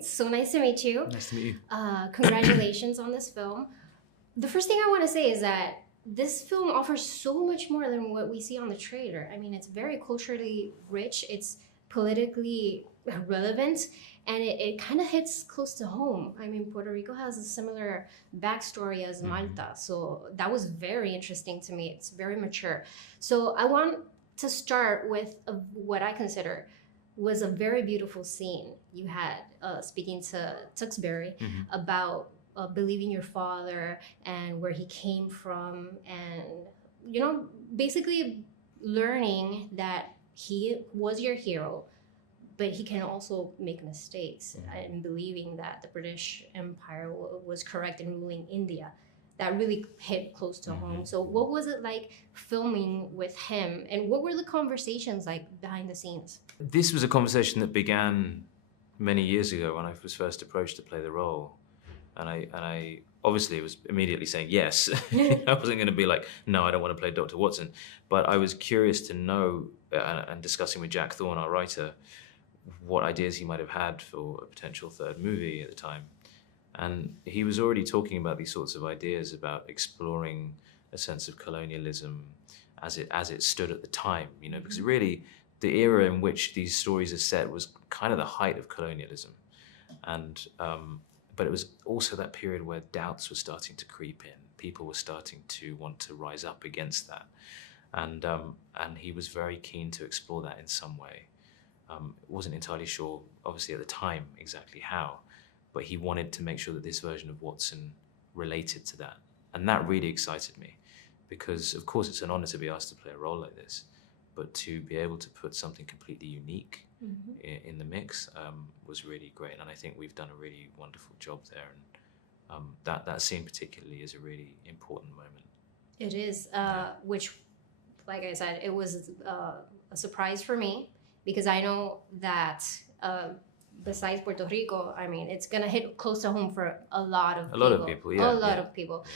It's so nice to meet you. Nice to meet you. Congratulations on this film. The first thing I want to say is that this film offers so much more than what we see on the trailer. I mean, it's very culturally rich, it's politically relevant, and it kind of hits close to home. I mean, Puerto Rico has a similar backstory as Malta, so that was very interesting to me. It's very mature. So I want to start with what I consider was a very beautiful scene. You had speaking to Tewksbury about believing your father and where he came from, and basically learning that he was your hero, but he can also make mistakes, and believing that the British Empire was correct in ruling India. That really hit close to home. So what was it like filming with him, and what were the conversations like behind the scenes? This was a conversation that began many years ago when I was first approached to play the role. And I obviously was immediately saying yes. I wasn't going to be like, no, I don't want to play Dr. Watson. But I was curious to know, and discussing with Jack Thorne, our writer, what ideas he might have had for a potential third movie at the time. And he was already talking about these sorts of ideas about exploring a sense of colonialism as it stood at the time, because really the era in which these stories are set was kind of the height of colonialism. And but it was also that period where doubts were starting to creep in. People were starting to want to rise up against that. And he was very keen to explore that in some way. Wasn't entirely sure, obviously at the time, exactly how, but he wanted to make sure that this version of Watson related to that. And that really excited me, because of course it's an honor to be asked to play a role like this, but to be able to put something completely unique in the mix was really great. And I think we've done a really wonderful job there. And that scene particularly is a really important moment. It is, which, like I said, it was a surprise for me, because I know that besides Puerto Rico, I mean, it's gonna hit close to home for a lot of people. A lot of people, yeah. A lot of people.